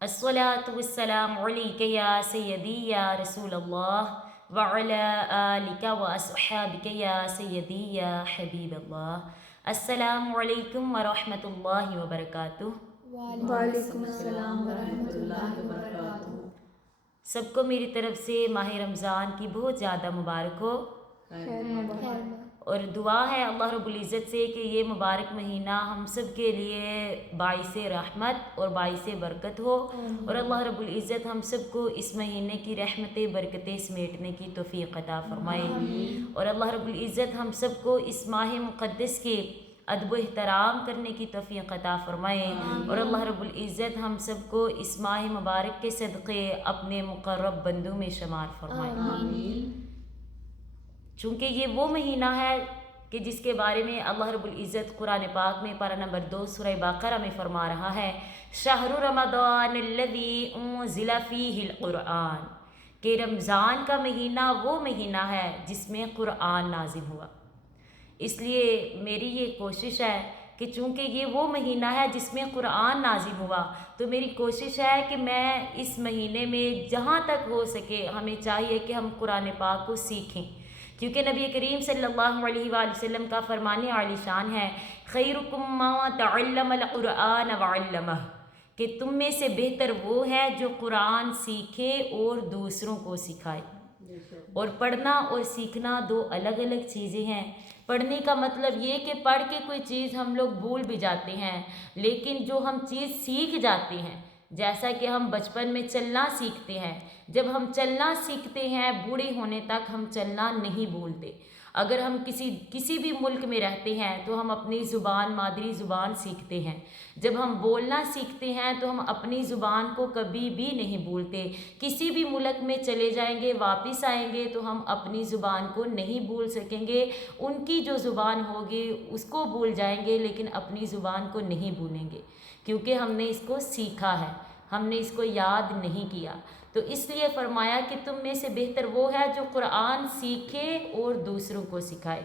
الصلاۃ والسلام علیک یا سیدی یا رسول اللہ وعلی آلک و اصحابک یا سیدی یا حبیب اللہ۔ السلام علیکم ورحمۃ اللہ وبرکاتہ۔ وعلیکم السلام ورحمۃ اللہ وبرکاتہ۔ سب کو میری طرف سے ماہ رمضان کی بہت زیادہ مبارک ہو، اور دعا ہے اللہ رب العزت سے کہ یہ مبارک مہینہ ہم سب کے لیے باعث رحمت اور باعث برکت ہو، اور اللہ رب العزت ہم سب کو اس مہینے کی رحمتیں برکتیں سمیٹنے کی توفیق عطا فرمائے، اور اللہ رب العزت ہم سب کو اس ماہ مقدس کے ادب و احترام کرنے کی توفیق عطا فرمائے، اور اللہ رب العزت ہم سب کو اس ماہ مبارک کے صدقے اپنے مقرب بندوں میں شمار فرمائے۔ چونکہ یہ وہ مہینہ ہے کہ جس کے بارے میں اللہ رب العزت قرآن پاک میں پارہ نمبر 2 سورہ بقرہ میں فرما رہا ہے، شہر رمضان الذی انزل فیہ القرآن، کہ رمضان کا مہینہ وہ مہینہ ہے جس میں قرآن نازل ہوا۔ اس لیے میری یہ کوشش ہے کہ چونکہ یہ وہ مہینہ ہے جس میں قرآن نازل ہوا، تو میری کوشش ہے کہ میں اس مہینے میں جہاں تک ہو سکے ہمیں چاہیے کہ ہم قرآن پاک کو سیکھیں، کیونکہ نبی کریم صلی اللہ علیہ وآلہ وسلم کا فرمان عالی شان ہے، خیرکم من تعلم القرآن وعلمہ، کہ تم میں سے بہتر وہ ہے جو قرآن سیکھے اور دوسروں کو سکھائے۔ اور پڑھنا اور سیکھنا دو الگ الگ چیزیں ہیں۔ پڑھنے کا مطلب یہ کہ پڑھ کے کوئی چیز ہم لوگ بھول بھی جاتے ہیں، لیکن جو ہم چیز سیکھ جاتے ہیں، جیسا کہ ہم بچپن میں چلنا سیکھتے ہیں، جب ہم چلنا سیکھتے ہیں بوڑھے ہونے تک ہم چلنا نہیں بھولتے۔ اگر ہم کسی بھی ملک میں رہتے ہیں تو ہم اپنی زبان مادری زبان سیکھتے ہیں، جب ہم بولنا سیکھتے ہیں تو ہم اپنی زبان کو کبھی بھی نہیں بھولتے۔ کسی بھی ملک میں چلے جائیں گے، واپس آئیں گے تو ہم اپنی زبان کو نہیں بھول سکیں گے۔ ان کی جو زبان ہوگی اس کو بھول جائیں گے، لیکن اپنی زبان کو نہیں بھولیں گے، کیونکہ ہم نے اس کو سیکھا ہے، ہم نے اس کو یاد نہیں کیا۔ تو اس لیے فرمایا کہ تم میں سے بہتر وہ ہے جو قرآن سیکھے اور دوسروں کو سکھائے۔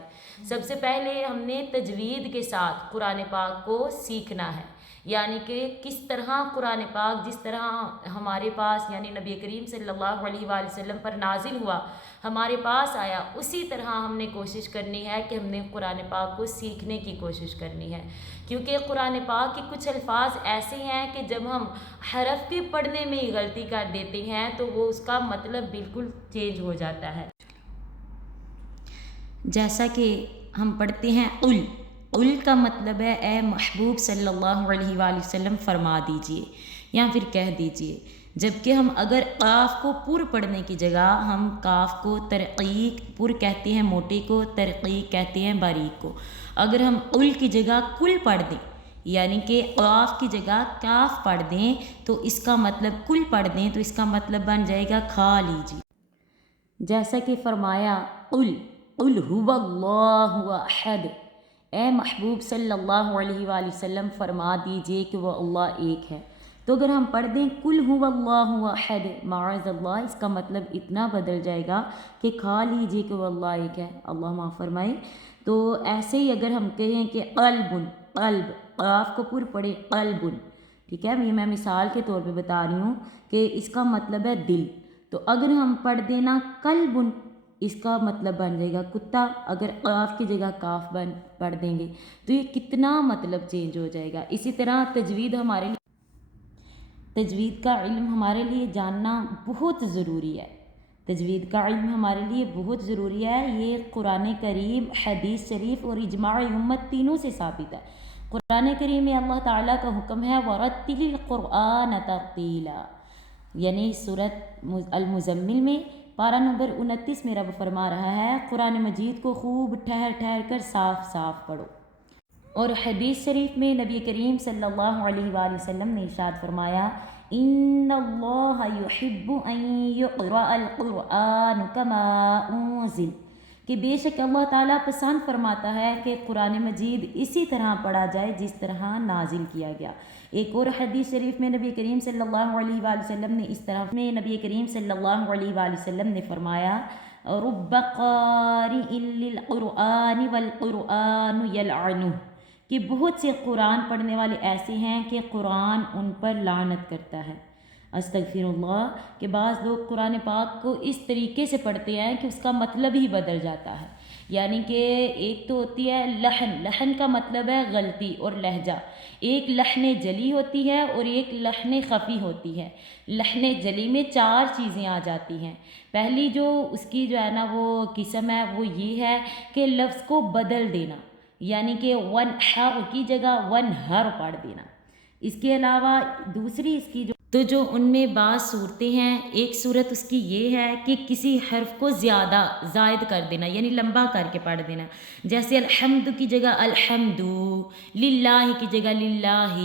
سب سے پہلے ہم نے تجوید کے ساتھ قرآن پاک کو سیکھنا ہے، یعنی کہ کس طرح قرآن پاک جس طرح ہمارے پاس یعنی نبی کریم صلی اللہ علیہ وآلہ وسلم پر نازل ہوا، ہمارے پاس آیا، اسی طرح ہم نے کوشش کرنی ہے کہ ہم نے قرآن پاک کو سیکھنے کی کوشش کرنی ہے، کیونکہ قرآن پاک کے کچھ الفاظ ایسے ہیں کہ جب ہم حرف کے پڑھنے میں ہی غلطی کر دیتے ہیں تو وہ اس کا مطلب بالکل چینج ہو جاتا ہے۔ جیسا کہ ہم پڑھتے ہیں قل کا مطلب ہے اے محبوب صلی اللہ علیہ وآلہ وسلم فرما دیجئے یا پھر کہہ دیجئے، جبکہ ہم اگر قاف کو پر پڑھنے کی جگہ ہم قاف کو ترقیق پر کہتے ہیں، موٹے کو ترقیق کہتے ہیں باریک کو، اگر ہم قل کی جگہ کل پڑھ دیں یعنی کہ قاف کی جگہ کاف پڑھ دیں تو اس کا مطلب کل پڑھ دیں تو اس کا مطلب بن جائے گا کھا لیجیے۔ جیسا کہ فرمایا قل هو اللہ احد، اے محبوب صلی اللہ علیہ وآلہ وسلم فرما دیجئے کہ وہ اللہ ایک ہے۔ تو اگر ہم پڑھ دیں قل هو اللہ احد، معاذ اللہ اس کا مطلب اتنا بدل جائے گا کہ کھا لیجئے کہ وہ اللہ ایک ہے، اللہ معاف فرمائے۔ تو ایسے ہی اگر ہم کہیں کہ قلب قاف کو پر پڑھے قلب، ٹھیک ہے، یہ میں مثال کے طور پہ بتا رہی ہوں کہ اس کا مطلب ہے دل، تو اگر ہم پڑھ دینا قلب اس کا مطلب بن جائے گا کتا، اگر قاف کی جگہ کاف پڑھ دیں گے تو یہ کتنا مطلب چینج ہو جائے گا۔ اسی طرح تجوید کا علم ہمارے لیے جاننا بہت ضروری ہے، تجوید کا علم ہمارے لیے بہت ضروری ہے، یہ قرآن کریم، حدیث شریف اور اجماع امت تینوں سے ثابت ہے۔ قرآن کریم میں اللہ تعالیٰ کا حکم ہے وَرَتِّلِ الْقُرْآنَ تَرْتِيلًا، یعنی سورۃ المزمل میں پارہ نمبر 29 میں رب فرما رہا ہے قرآن مجید کو خوب ٹھہر ٹھہر کر صاف صاف پڑھو۔ اور حدیث شریف میں نبی کریم صلی اللہ علیہ وآلہ وسلم نے ارشاد فرمایا ان اللہ یحب ان یقرأ القرآن کما انزل، کہ بے شک اللہ تعالیٰ پسند فرماتا ہے کہ قرآن مجید اسی طرح پڑھا جائے جس طرح نازل کیا گیا۔ ایک اور حدیث شریف میں نبی کریم صلی اللہ علیہ وآلہ وسلم نے اس طرح نبی کریم صلی اللہ علیہ وآلہ وسلم نے فرمایا رب قارئ للقرآن والقرآن یلعنہ، کہ بہت سے قرآن پڑھنے والے ایسے ہیں کہ قرآن ان پر لعنت کرتا ہے۔ استغفر اللہ کہ بعض لوگ قرآن پاک کو اس طریقے سے پڑھتے ہیں کہ اس کا مطلب ہی بدل جاتا ہے. یعنی کہ ایک تو ہوتی ہے لحن کا مطلب ہے غلطی اور لہجہ. ایک لحن جلی ہوتی ہے اور ایک لحن خفی ہوتی ہے. لحن جلی میں 4 چیزیں آ جاتی ہیں. پہلی جو اس کی جو ہے نا وہ قسم ہے وہ یہ ہے کہ لفظ کو بدل دینا، یعنی کہ 1 حرف کی جگہ 1 حرف پڑھ دینا. اس کے علاوہ دوسری اس کی جو ان میں بعض صورتیں ہیں، ایک صورت اس کی یہ ہے کہ کسی حرف کو زیادہ زائد کر دینا، یعنی لمبا کر کے پڑھ دینا. جیسے الحمد کی جگہ الحمد، للہ کی جگہ للہ،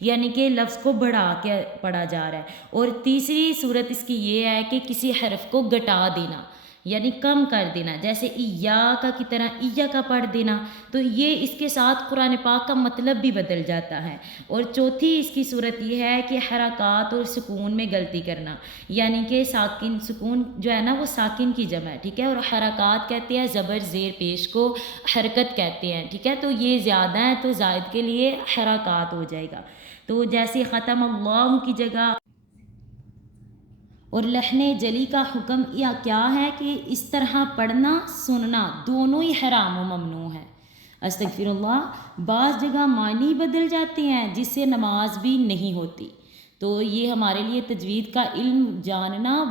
یعنی کہ لفظ کو بڑھا کے پڑھا جا رہا ہے. اور تیسری صورت اس کی یہ ہے کہ کسی حرف کو گھٹا دینا، یعنی کم کر دینا، جیسے ایاکا کی طرح ایاکا پڑھ دینا. تو یہ اس کے ساتھ قرآن پاک کا مطلب بھی بدل جاتا ہے. اور چوتھی اس کی صورت یہ ہے کہ حرکات اور سکون میں غلطی کرنا، یعنی کہ ساکن سکون جو ہے نا وہ ساکن کی جمع ہے، ٹھیک ہے. اور حرکات کہتے ہیں زبر زیر پیش کو حرکت کہتے ہیں، ٹھیک ہے. تو یہ زیادہ ہے تو زائد کے لیے حرکات ہو جائے گا. تو جیسے ختم اللہ کی جگہ. اور لحن جلی کا حکم کیا ہے کہ اس طرح پڑھنا سننا دونوں ہی حرام و ممنوع ہے. استغفر اللہ. بعض جگہ معنی بدل جاتے ہیں جس سے نماز بھی نہیں ہوتی. تو یہ ہمارے لیے تجوید کا علم جاننا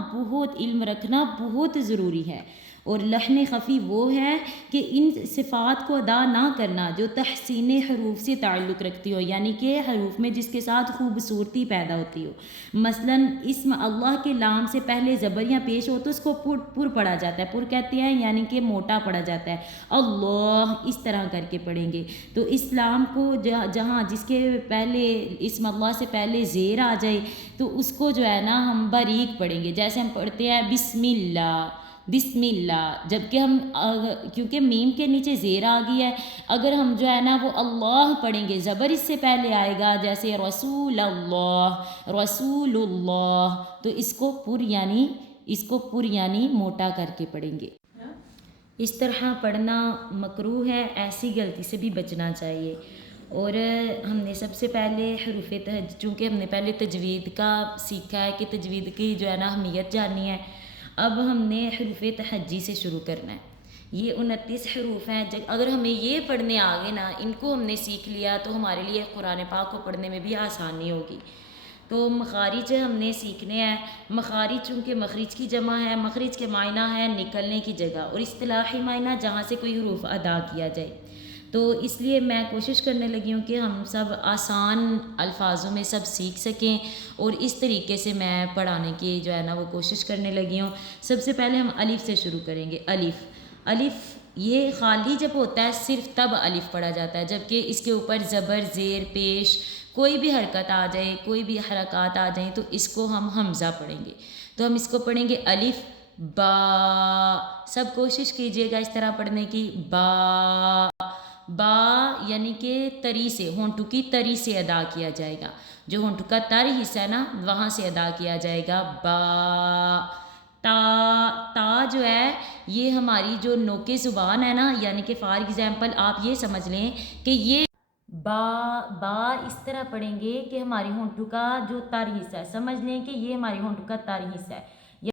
علم رکھنا بہت ضروری ہے. اور لحن خفی وہ ہے کہ ان صفات کو ادا نہ کرنا جو تحسین حروف سے تعلق رکھتی ہو، یعنی کہ حروف میں جس کے ساتھ خوبصورتی پیدا ہوتی ہو. مثلا اسم اللہ کے لام سے پہلے زبریاں پیش ہو تو اس کو پر پڑھا جاتا ہے. پر کہتے ہیں یعنی کہ موٹا پڑھا جاتا ہے. اللہ اس طرح کر کے پڑھیں گے. تو اسلام کو جہاں جس کے پہلے اسم اللہ سے پہلے زیر آ جائے تو اس کو جو ہے نا ہم باریک پڑھیں گے. جیسے ہم پڑھتے ہیں بسم اللہ بسم اللہ، جبکہ ہم کیونکہ میم کے نیچے زیر آ گئی ہے، اگر ہم جو ہے نا وہ اللہ پڑھیں گے زبر اس سے پہلے آئے گا، جیسے رسول اللہ، تو اس کو پر یعنی موٹا کر کے پڑھیں گے. اس طرح پڑھنا مکروہ ہے، ایسی غلطی سے بھی بچنا چاہیے. اور ہم نے سب سے پہلے حروف چونکہ ہم نے پہلے تجوید کا سیکھا ہے کہ تجوید کی جو ہے نا اہمیت جاننی ہے، اب ہم نے حروف تہجی سے شروع کرنا ہے. یہ 29 حروف ہیں. اگر ہمیں یہ پڑھنے آگے نا، ان کو ہم نے سیکھ لیا تو ہمارے لیے قرآن پاک کو پڑھنے میں بھی آسانی ہوگی. تو مخارج ہم نے سیکھنے ہیں. مخارج چونکہ مخرج کی جمع ہے، مخرج کے معنی ہے نکلنے کی جگہ، اور اصطلاحی معنی جہاں سے کوئی حروف ادا کیا جائے. تو اس لیے میں کوشش کرنے لگی ہوں کہ ہم سب آسان الفاظوں میں سب سیکھ سکیں، اور اس طریقے سے میں پڑھانے کی جو ہے نا وہ کوشش کرنے لگی ہوں. سب سے پہلے ہم الف سے شروع کریں گے. الف یہ خالی جب ہوتا ہے صرف تب الف پڑھا جاتا ہے، جبکہ اس کے اوپر زبر زیر پیش کوئی بھی حرکت آ جائے، کوئی بھی حرکات آ جائیں تو اس کو ہم حمزہ پڑھیں گے. تو ہم اس کو پڑھیں گے الف با. سب کوشش کیجئے گا اس طرح پڑھنے کی. با یعنی کہ تری سے، ہونٹوں کی تری سے ادا کیا جائے گا. جو ہونٹوں کا تر حصہ ہے نا وہاں سے ادا کیا جائے گا. با. تا جو ہے یہ ہماری جو نوک زبان ہے نا، یعنی کہ فار ایگزامپل آپ یہ سمجھ لیں کہ یہ با اس طرح پڑھیں گے کہ ہماری ہونٹوں کا جو تر حصہ ہے، سمجھ لیں کہ یہ ہماری ہونٹوں کا تر حصہ ہے.